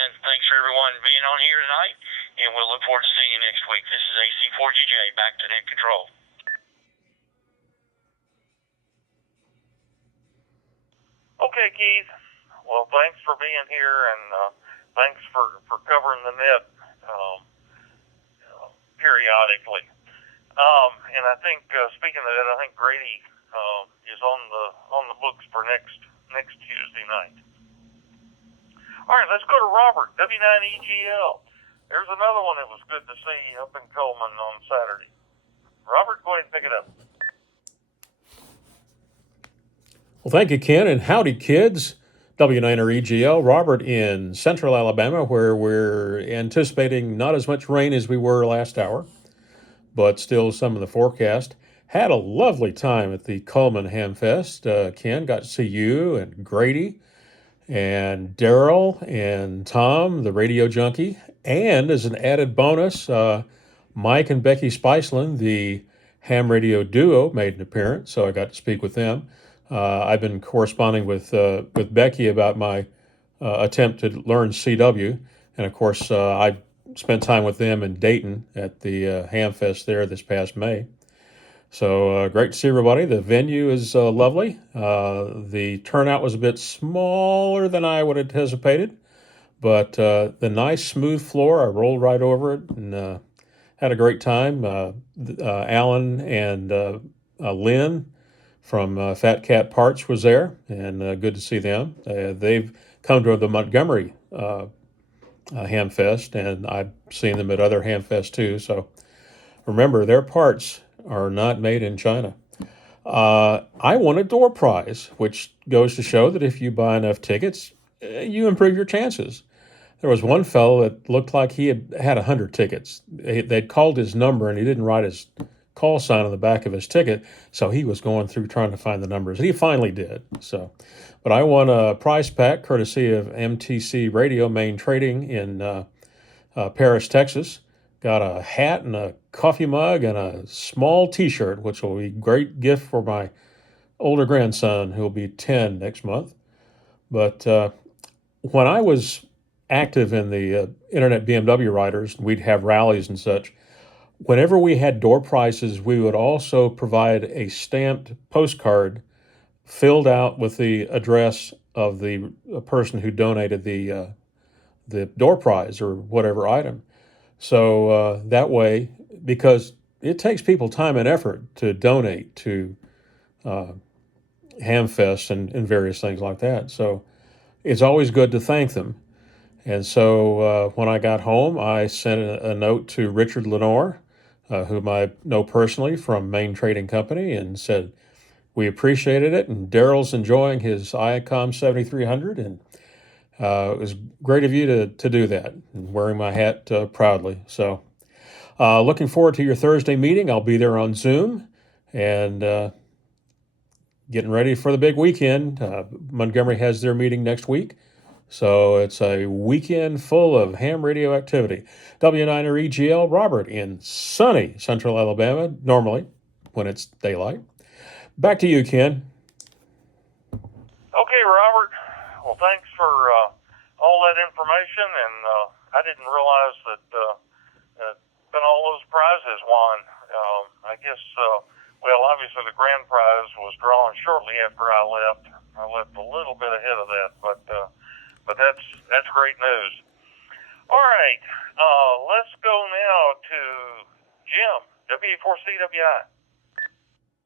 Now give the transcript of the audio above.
again, thanks for everyone being on here tonight, and we'll look forward to seeing you next week. This is AC4GJ, back to net control. Okay, Keith. Well, thanks for being here, and thanks for covering the net periodically. And I think, speaking of that, I think Grady is on the books for next Tuesday night. All right, let's go to Robert, W9EGL. There's another one that was good to see up in Coleman on Saturday. Robert, go ahead and pick it up. Well, thank you, Ken, and howdy, kids. W9EGL, Robert in central Alabama, where we're anticipating not as much rain as we were last hour, but still some of the forecast. Had a lovely time at the Coleman Ham Fest. Ken, got to see you and Grady and Daryl and Tom, the radio junkie. And as an added bonus, Mike and Becky Spiceland, the ham radio duo, made an appearance, so I got to speak with them. I've been corresponding with Becky about my attempt to learn CW, and of course I spent time with them in Dayton at the Ham Fest there this past May. So great to see everybody. The venue is lovely. The turnout was a bit smaller than I would have anticipated, but the nice smooth floor, I rolled right over it and had a great time. Alan and Lynn from Fat Cat Parts was there, and good to see them. They've come to the Montgomery Ham Fest, and I've seen them at other Ham Fests too. So remember, their parts are not made in China. I won a door prize, which goes to show that if you buy enough tickets, you improve your chances. There was one fellow that looked like he had 100 tickets. They'd called his number, and he didn't write his call sign on the back of his ticket, so he was going through trying to find the numbers. He finally did. But I won a prize pack courtesy of MTC Radio Main Trading in Paris, Texas. Got a hat and a coffee mug and a small T-shirt, which will be a great gift for my older grandson, who will be 10 next month. But when I was active in the Internet BMW Riders, we'd have rallies and such. Whenever we had door prizes, we would also provide a stamped postcard filled out with the address of the person who donated the door prize or whatever item. So that way, because it takes people time and effort to donate to Hamfest and various things like that. So it's always good to thank them. And so when I got home, I sent a note to Richard Lenore, whom I know personally from Main Trading Company, and said, we appreciated it, and Daryl's enjoying his IACOM 7300, and it was great of you to do that, and wearing my hat proudly. So looking forward to your Thursday meeting. I'll be there on Zoom, and getting ready for the big weekend. Montgomery has their meeting next week. So it's a weekend full of ham radio activity. W9EGL, Robert in sunny central Alabama, normally when it's daylight. Back to you, Ken. Okay, Robert. Well, thanks for all that information, and I didn't realize that been all those prizes won. I guess, obviously the grand prize was drawn shortly after I left. I left a little bit ahead of that, but that's great news. All right, let's go now to Jim, W4CWI.